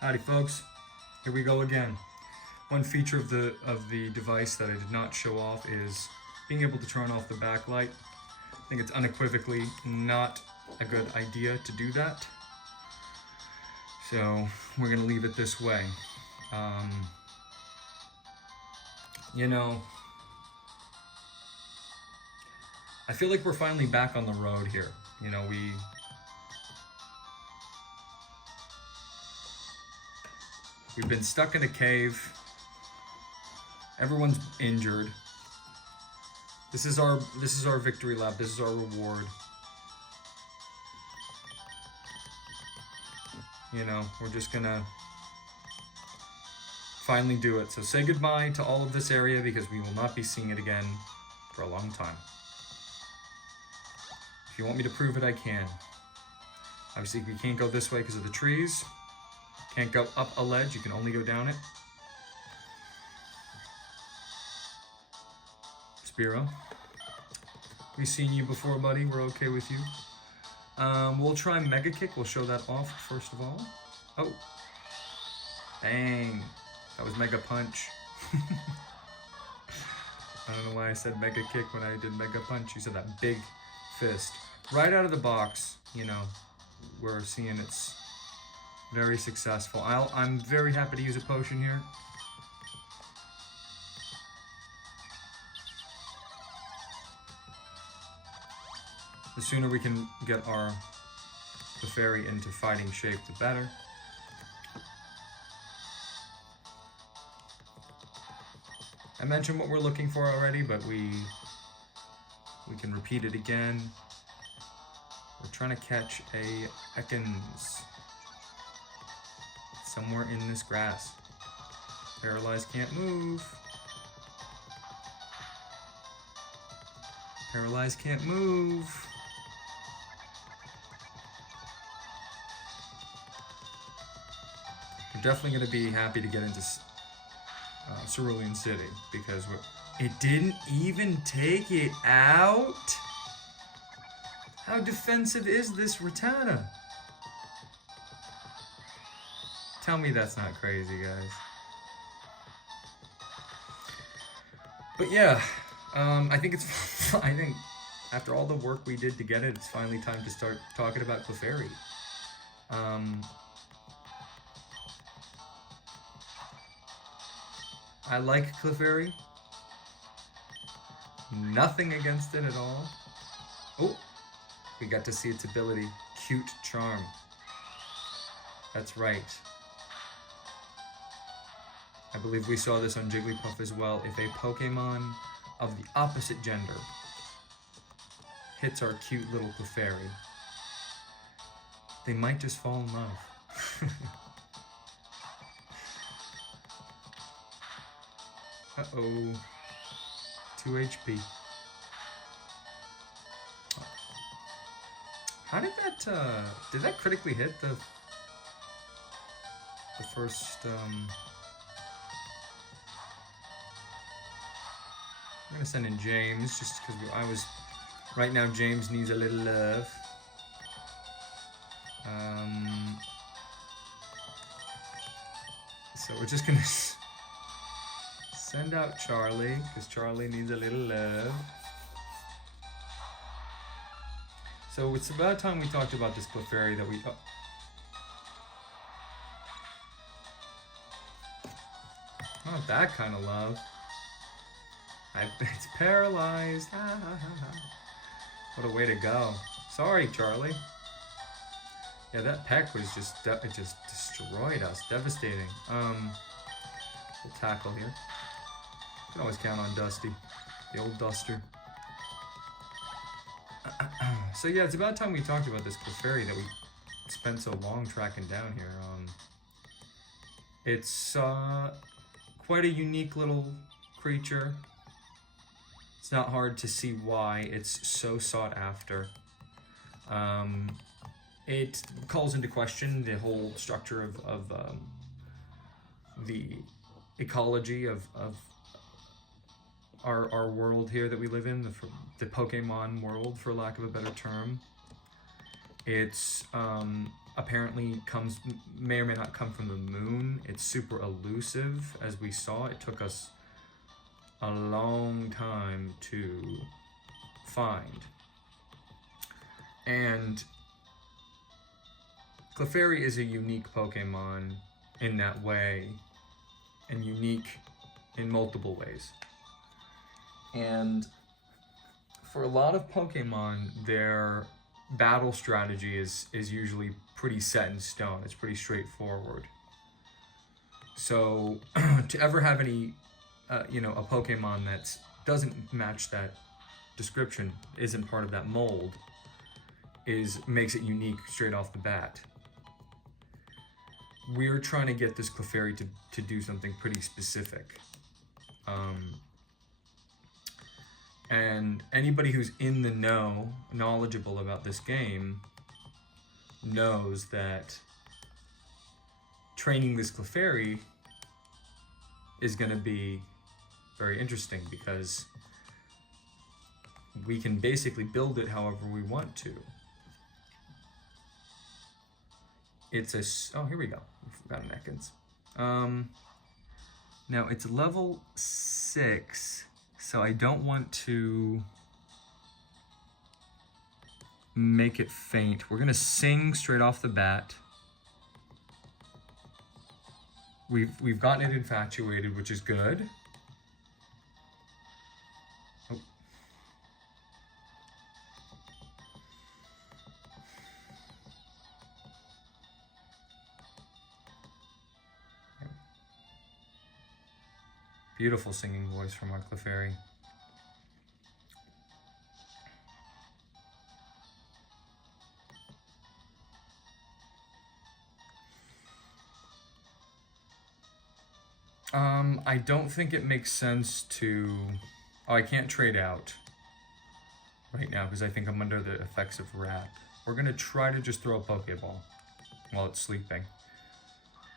Howdy folks, here we go again. One feature of the device that I did not show off is being able to turn off the backlight. I think it's unequivocally not a good idea to do that. So we're gonna leave it this way. You know, I feel like we're finally back on the road here. You know, we've been stuck in a cave. Everyone's injured. This is our victory lap. This is our reward. You know, we're just gonna finally do it. So say goodbye to all of this area because we will not be seeing it again for a long time. If you want me to prove it, I can. Obviously, we can't go this way because of the trees. Can't go up a ledge, you can only go down it. Spiro, we've seen you before, buddy. We're okay with you. We'll try Mega Kick. We'll show that off first of all. Oh, dang. That was Mega Punch. I don't know why I said Mega Kick when I did Mega Punch. You said that big fist. Right out of the box, you know, we're seeing it's very successful. I'm very happy to use a potion here. The sooner we can get the fairy into fighting shape, the better. I mentioned what we're looking for already, but we can repeat it again. We're trying to catch a Ekans somewhere in this grass. Paralyzed can't move. Paralyzed can't move. We're definitely going to be happy to get into Cerulean City because it didn't even take it out. How defensive is this Rattata? Tell me that's not crazy, guys. But yeah, I think I think after all the work we did to get it, it's finally time to start talking about Clefairy. I like Clefairy. Nothing against it at all. Oh, we got to see its ability, Cute Charm. That's right. I believe we saw this on Jigglypuff as well. If a Pokemon of the opposite gender hits our cute little Clefairy, they might just fall in love. Uh-oh. 2 HP. How did that critically hit the first, I'm gonna send in James, just because right now James needs a little love. So we're just gonna send out Charlie, because Charlie needs a little love. So it's about time we talked about this Clefairy that we... Oh. Not that kind of love. It's paralyzed. What a way to go. Sorry, Charlie. Yeah, that peck was it just destroyed us. Devastating. We'll tackle here. Can always count on Dusty, the old Duster. So yeah, it's about time we talked about this Clefairy that we spent so long tracking down here. It's quite a unique little creature. It's not hard to see why it's so sought after. It calls into question the whole structure of the ecology of our world here that we live in, the Pokemon world, for lack of a better term. It's apparently may or may not come from the moon. It's super elusive, as we saw. It took us a long time to find. And Clefairy is a unique Pokemon in that way, and unique in multiple ways. And for a lot of Pokemon, their battle strategy is usually pretty set in stone. It's pretty straightforward. So to ever have any, a Pokemon that doesn't match that description, isn't part of that mold, makes it unique straight off the bat. We're trying to get this Clefairy to do something pretty specific. And anybody who's in the know, knowledgeable about this game, knows that training this Clefairy is going to be very interesting, because we can basically build it however we want to. Oh, here we go. We forgot Ekans. Now it's level 6, so I don't want to make it faint. We're gonna sing straight off the bat. We've gotten it infatuated, which is good. Oh. Beautiful singing voice from our Clefairy. I don't think it makes sense to... Oh, I can't trade out right now because I think I'm under the effects of wrap. We're gonna try to just throw a Pokeball while it's sleeping.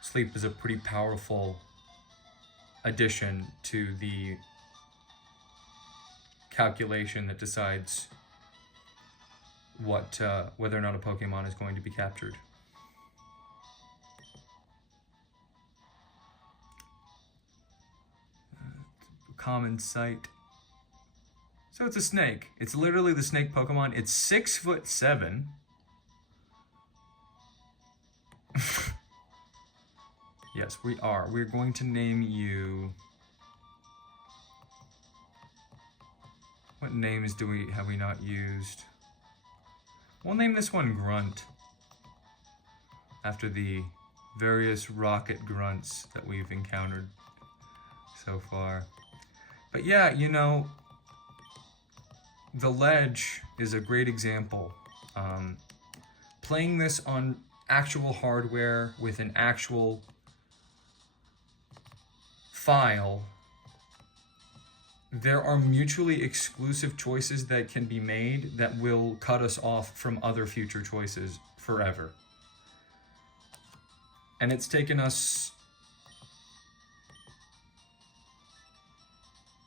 Sleep is a pretty powerful addition to the calculation that decides whether or not a Pokemon is going to be captured. Common sight. So it's a snake. It's literally the snake Pokemon. It's 6'7". Yes, we are. We're going to name you... What names have we not used? We'll name this one Grunt, after the various rocket grunts that we've encountered so far. But yeah, the ledge is a great example. Playing this on actual hardware with an actual file, there are mutually exclusive choices that can be made that will cut us off from other future choices forever. And it's taken us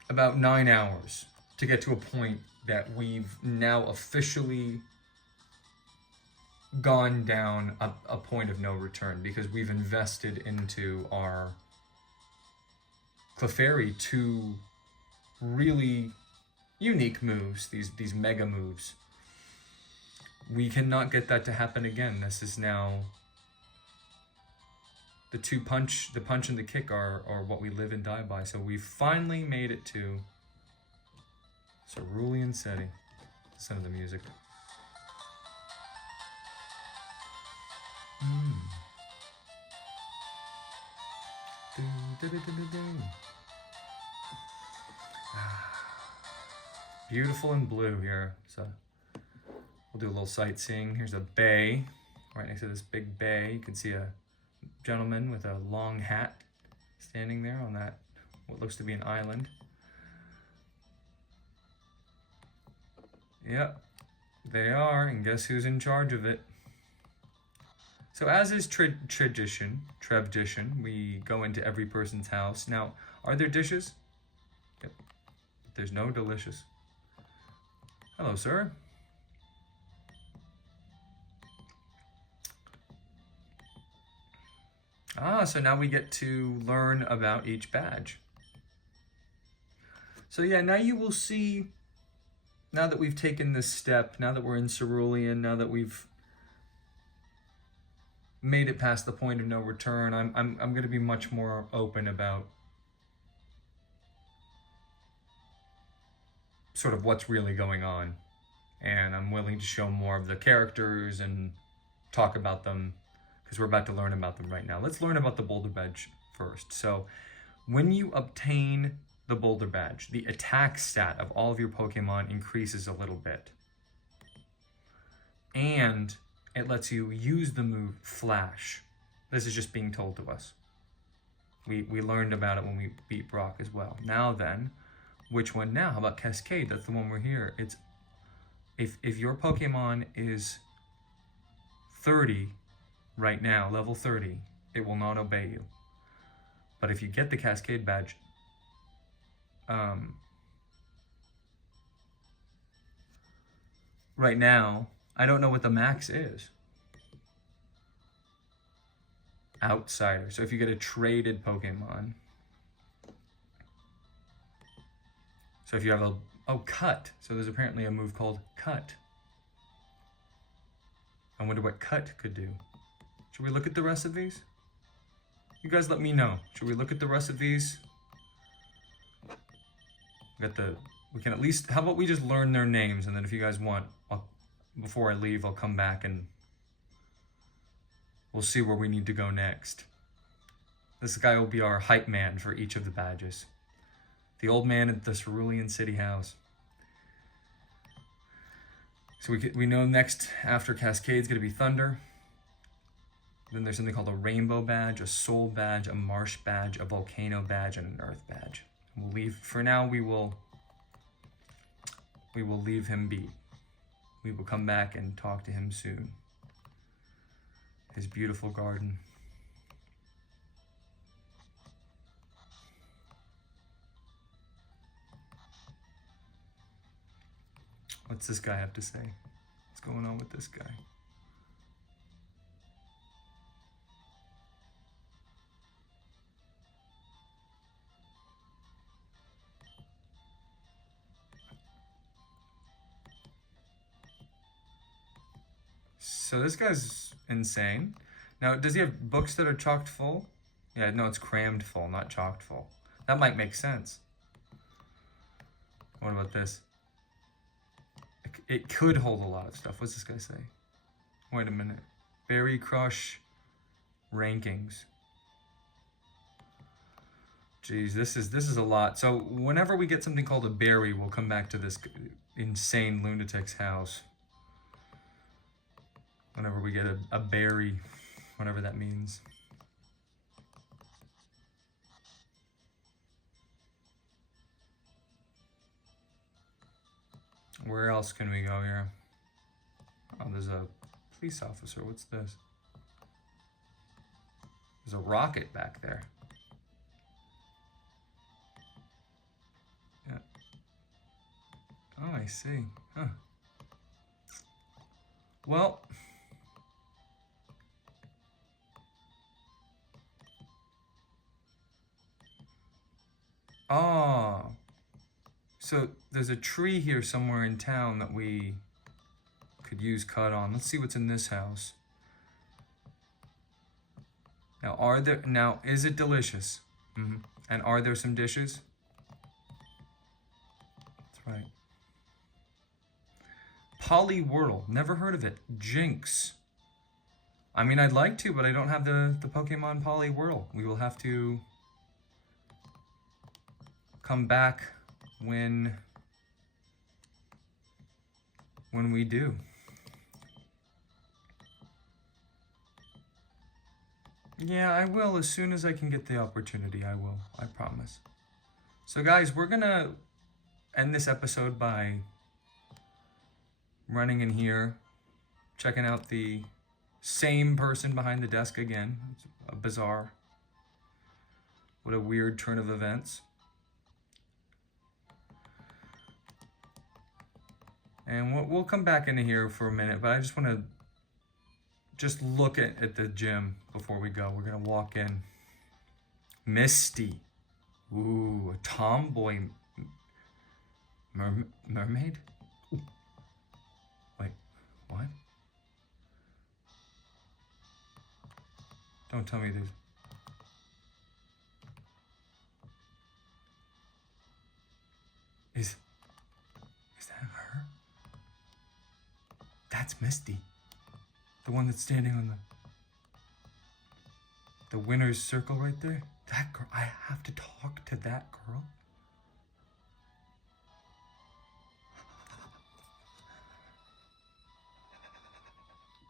about 9 hours to get to a point that we've now officially gone down a point of no return, because we've invested into our Clefairy 2 really unique moves, these mega moves. We cannot get that to happen again. This is now the punch and the kick are what we live and die by. So we finally made it to Cerulean City. Listen to the music. Beautiful and blue here. So we'll do a little sightseeing. Here's a bay. Right next to this big bay, you can see a gentleman with a long hat standing there on that, what looks to be an island. Yep, they are, and guess who's in charge of it? So as is tradition, we go into every person's house. Now, are there dishes? Yep. There's no delicious. Hello, sir. So now we get to learn about each badge. So yeah, now you will see, now that we've taken this step, now that we're in Cerulean, now that we've made it past the point of no return, I'm going to be much more open about sort of what's really going on. And I'm willing to show more of the characters and talk about them, because we're about to learn about them right now. Let's learn about the Boulder Badge first. So when you obtain the Boulder Badge, the attack stat of all of your Pokemon increases a little bit. And it lets you use the move Flash. This is just being told to us. We learned about it when we beat Brock as well. Now then, which one now? How about Cascade? That's the one we're here. It's if your Pokemon is 30 right now, level 30, it will not obey you. But if you get the Cascade Badge, right now, I don't know what the max is. Outsider. So if you get a traded Pokemon. So if you have Cut. So there's apparently a move called Cut. I wonder what Cut could do. Should we look at the rest of these? You guys let me know. Should we look at the rest of these? We can at least, how about we just learn their names, and then if you guys want, before I leave, I'll come back and we'll see where we need to go next. This guy will be our hype man for each of the badges. The old man at the Cerulean City House. So we know next after Cascade's going to be Thunder. Then there's something called a Rainbow Badge, a Soul Badge, a Marsh Badge, a Volcano Badge, and an Earth Badge. We'll leave, for now we will leave him be. We will come back and talk to him soon. His beautiful garden. What's this guy have to say? What's going on with this guy? So this guy's insane. Now, does he have books that are chocked full? Yeah, no, it's crammed full, not chocked full. That might make sense. What about this? It could hold a lot of stuff. What's this guy say? Wait a minute. Berry Crush rankings. Jeez, this is a lot. So whenever we get something called a berry, we'll come back to this insane lunatic's house. Whenever we get a berry, whatever that means. Where else can we go here? Oh, there's a police officer. What's this? There's a rocket back there. Yeah. Oh, I see. Huh. Well... Oh, so there's a tree here somewhere in town that we could use cut on. Let's see what's in this house. Now, is it delicious? Mm-hmm. And are there some dishes? That's right. Poliwhirl, never heard of it. Jinx. I mean, I'd like to, but I don't have the Pokemon Poliwhirl. We will have to come back when we do. Yeah, I will as soon as I can get the opportunity. I will. I promise. So guys, we're gonna end this episode by running in here, checking out the same person behind the desk again. It's a bizarre. What a weird turn of events. And we'll come back into here for a minute, but I just want to just look at the gym before we go. We're gonna walk in. Misty. Ooh, a tomboy mermaid? Ooh. Wait, what? Don't tell me there's... Is that her? That's Misty. The one that's standing on the winner's circle right there. That girl, I have to talk to that girl.